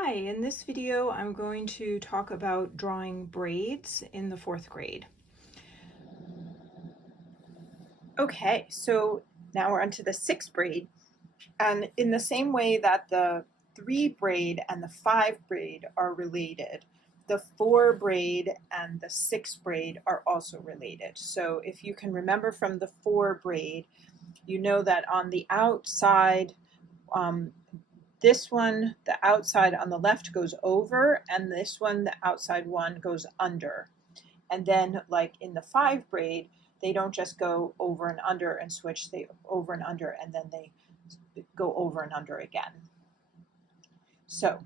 Hi, in this video I'm going to talk about drawing braids in the 4th grade. Okay, so now we're onto the 6th braid, and in the same way that the 3 braid and the 5 braid are related, the 4 braid and the 6 braid are also related. So if you can remember from the 4 braid, you know that on the outside, this one, the outside on the left goes over, and this one, the outside one, goes under. And then, like in the 5 braid, they don't just go over and under and switch, they over and under, and then they go over and under again. So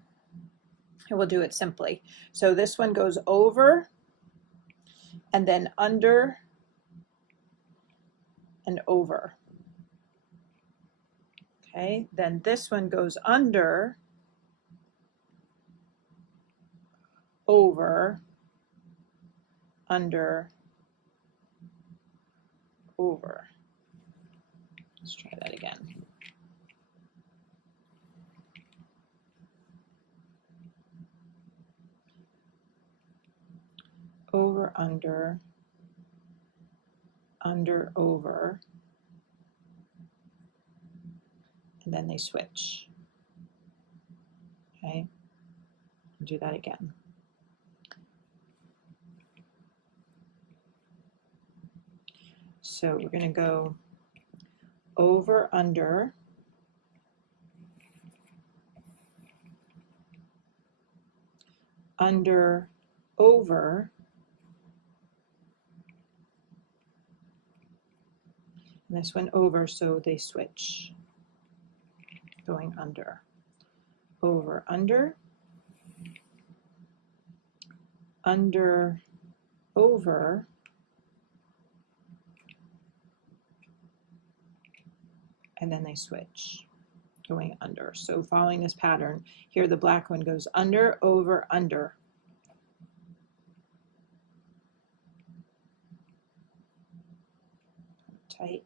we'll do it simply. So this one goes over, and then under, and over. Okay, then this one goes under, over, under, over. Let's try that again. Over, under, over, and then they switch. Okay, I'll do that again. So we're going to go over, under, over, and this one over, so they switch, going under, over, under, over, and then they switch, going under. So following this pattern, here the black one goes under, over, under. Tight.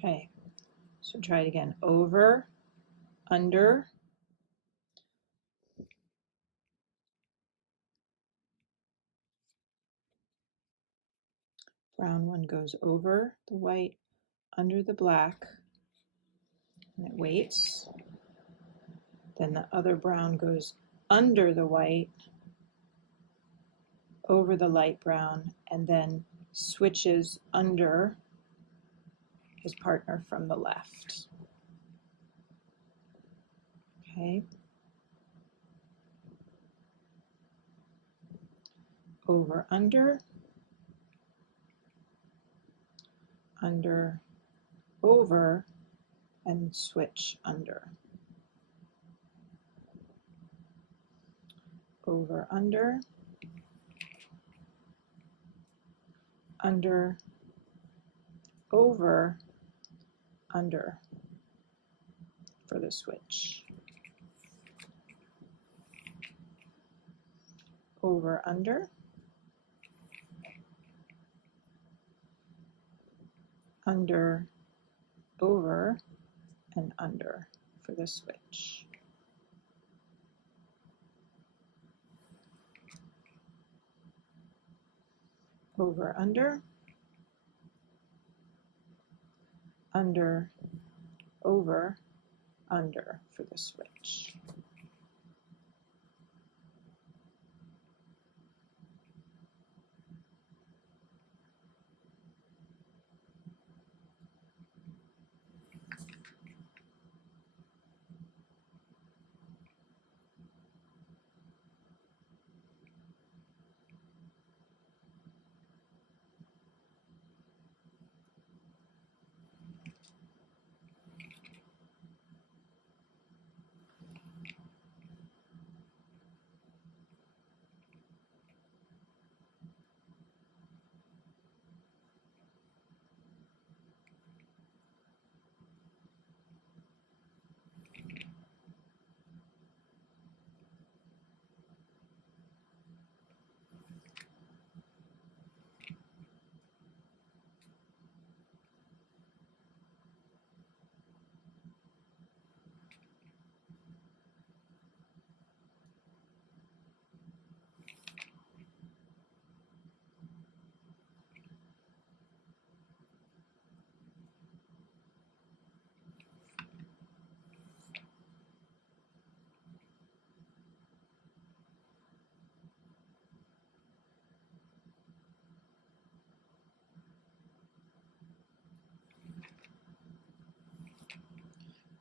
Okay, so try it again. Over, under, brown one goes over the white, under the black, and it waits. Then the other brown goes under the white, over the light brown, and then switches under his partner from the left. Okay. Over, under, over, and switch under. Over, under, over, under for the switch. Over, under, over, and under for the switch. Over, under, over, under for the switch.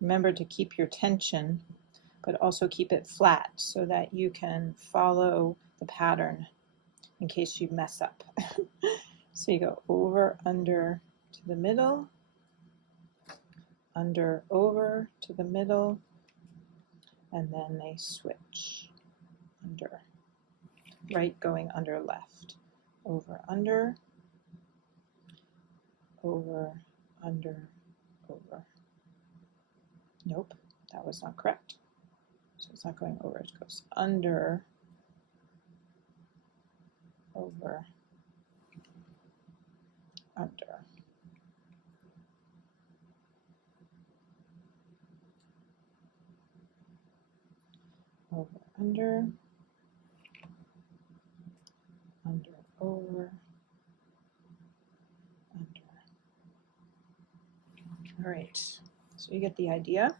Remember to keep your tension, but also keep it flat so that you can follow the pattern in case you mess up. So you go over, under, to the middle, under, over, to the middle, and then they switch. Under, right going under left, over, under, over, under, over. Nope, that was not correct. So it's not going over, it goes under, over, under. Over, under, over, under. All right, so you get the idea.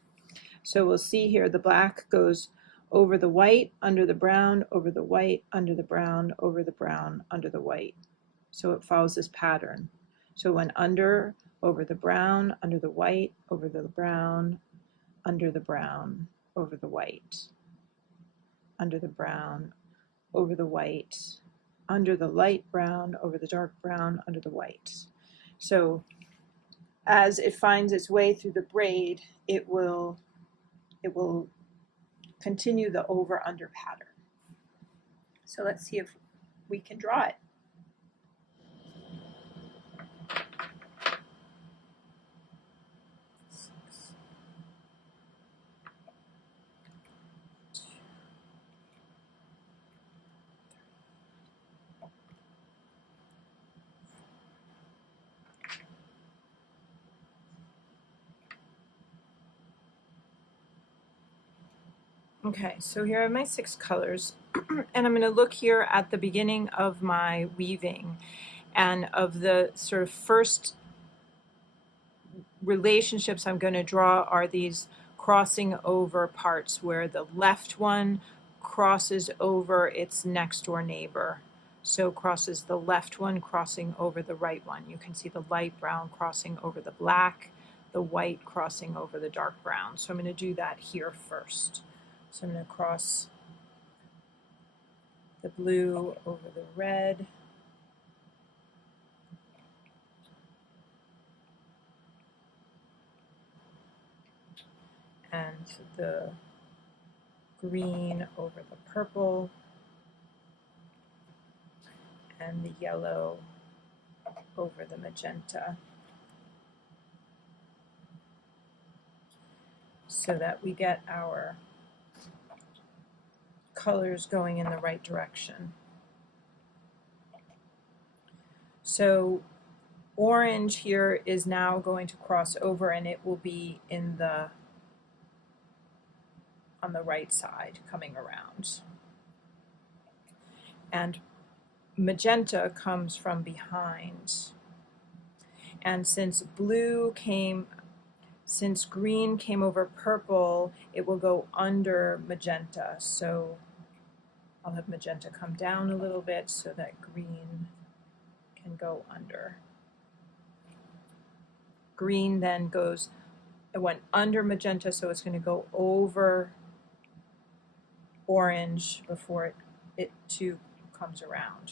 So we'll see here the black goes over the white, under the brown, over the white, under the brown, over the brown, under the white. So it follows this pattern. So when under, over the brown, under the white, over the brown, under the brown, over the white, under the brown, over the white, under the light brown, over the dark brown, under the white. So as it finds its way through the braid, it will continue the over-under pattern. So let's see if we can draw it. Okay, so here are my 6 colors, and I'm going to look here at the beginning of my weaving, and of the sort of first relationships I'm going to draw are these crossing over parts where the left one crosses over its next door neighbor. So crosses the left one crossing over the right one. You can see the light brown crossing over the black, the white crossing over the dark brown. So I'm going to do that here first. So I'm going to cross the blue over the red, and the green over the purple, and the yellow over the magenta, so that we get our colors going in the right direction. So orange here is now going to cross over, and it will be in on the right side coming around. And magenta comes from behind. And since green came over purple, it will go under magenta. So I'll have magenta come down a little bit so that green can go under. Green then it went under magenta, so it's going to go over orange before it too comes around.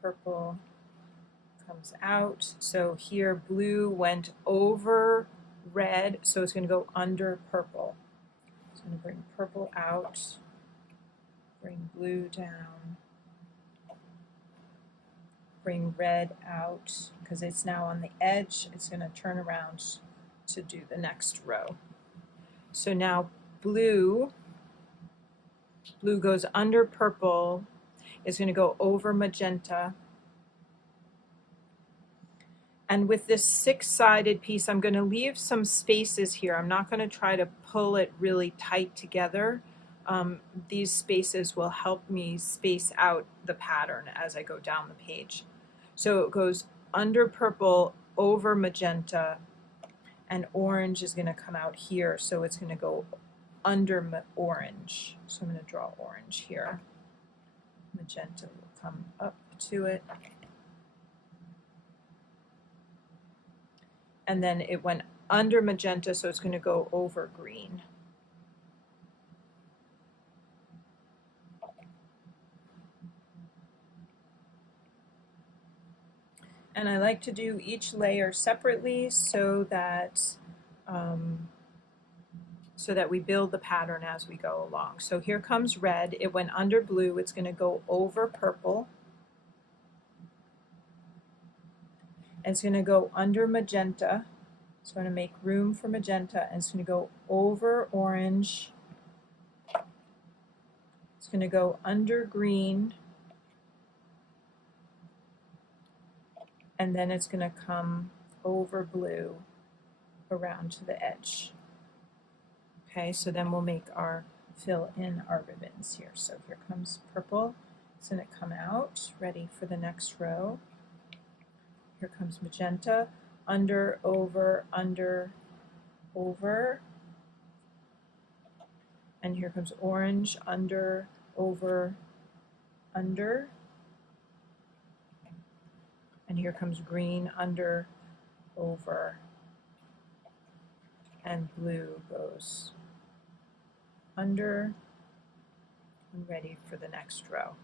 Purple comes out. So here blue went over red, so it's going to go under purple. So I'm going to bring purple out, bring blue down, bring red out, because it's now on the edge. It's going to turn around to do the next row. So now blue goes under purple, is going to go over magenta. And with this 6-sided piece, I'm going to leave some spaces here. I'm not going to try to pull it really tight together. These spaces will help me space out the pattern as I go down the page. So it goes under purple, over magenta, and orange is going to come out here. So it's going to go under orange. So I'm going to draw orange here. Magenta will come up to it. And then it went under magenta, so it's going to go over green. And I like to do each layer separately so that we build the pattern as we go along. So here comes red. It went under blue. It's going to go over purple. And it's going to go under magenta. So I'm going to make room for magenta, and it's going to go over orange. It's going to go under green. And then it's going to come over blue around to the edge. Okay, so then we'll fill in our ribbons here. So here comes purple. It's going to come out, ready for the next row. Here comes magenta, under, over, over. And here comes orange, under, over, under. And here comes green, under, over. And blue goes under and ready for the next row.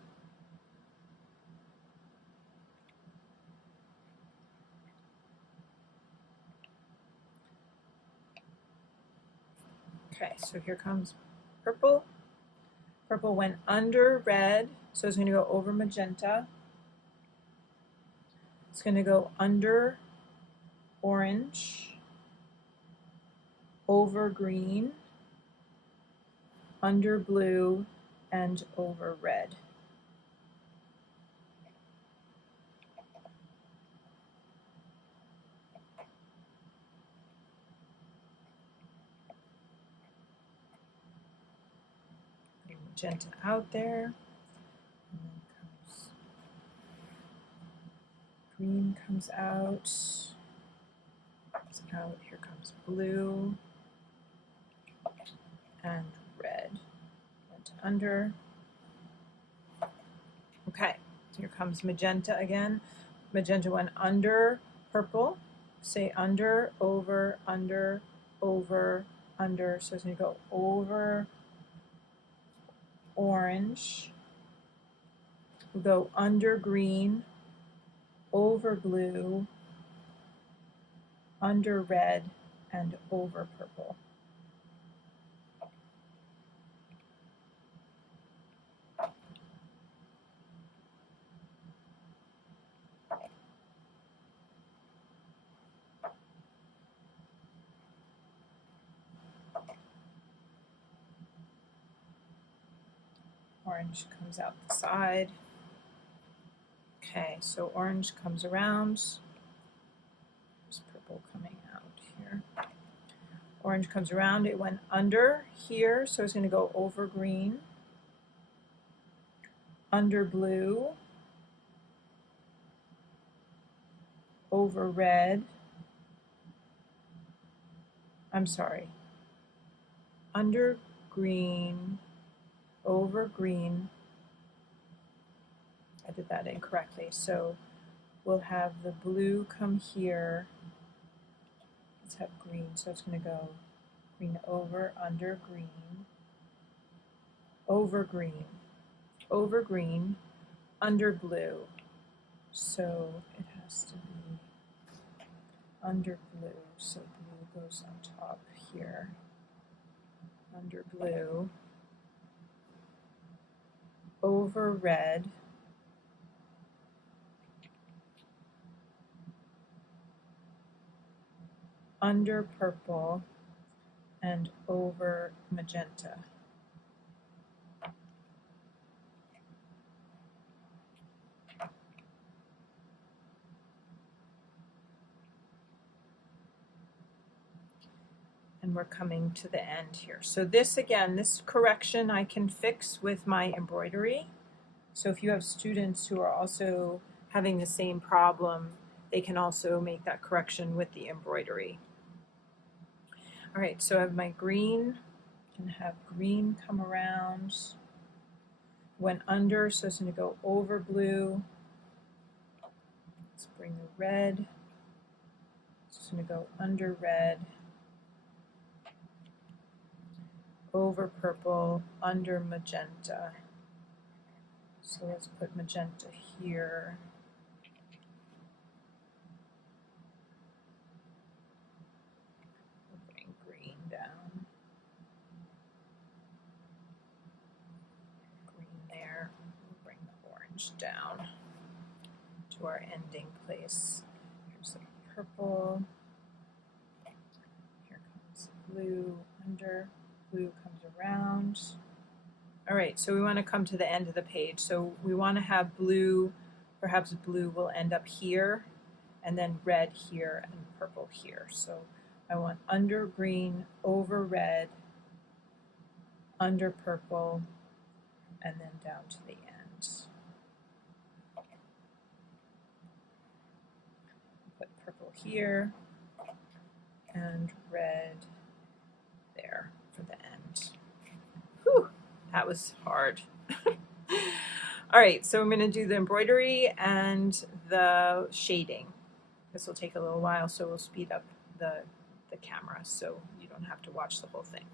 Okay, so here comes purple. Purple went under red, so it's going to go over magenta. It's going to go under orange, over green, under blue, and over red. Magenta out there. And then green comes out. Here comes blue and red. Went under. Okay, here comes magenta again. Magenta went under purple. Say under, over, under, over, under. So it's going to go over orange. We'll go under green, over blue, under red, and over purple. Orange comes out the side. Okay, so orange comes around. There's purple coming out here. Orange comes around. It went under here, so it's going to go over green, under blue, over red. I'm sorry. Under green, over green. I did that incorrectly. So we'll have the blue come here. Let's have green. So it's going to go green over, under green, over green, over green, under blue. So it has to be under blue. So blue goes on top here. Under blue, over red, under purple, and over magenta. And we're coming to the end here. So this, again, this correction I can fix with my embroidery. So if you have students who are also having the same problem, they can also make that correction with the embroidery. All right, so I have my green. I'm going to have green come around. went under, so it's going to go over blue. Let's bring the red. It's going to go under red, over purple, under magenta. So let's put magenta here. We're putting green down. Green there. We'll bring the orange down to our ending place. Here's the purple. Here comes blue under. Blue comes around. All right, so we want to come to the end of the page. So we want to have blue, perhaps blue will end up here, and then red here and purple here. So I want under green, over red, under purple, and then down to the end. Put purple here and red there for the end. Whew, that was hard. All right, so I'm going to do the embroidery and the shading. This will take a little while, so we'll speed up the camera so you don't have to watch the whole thing.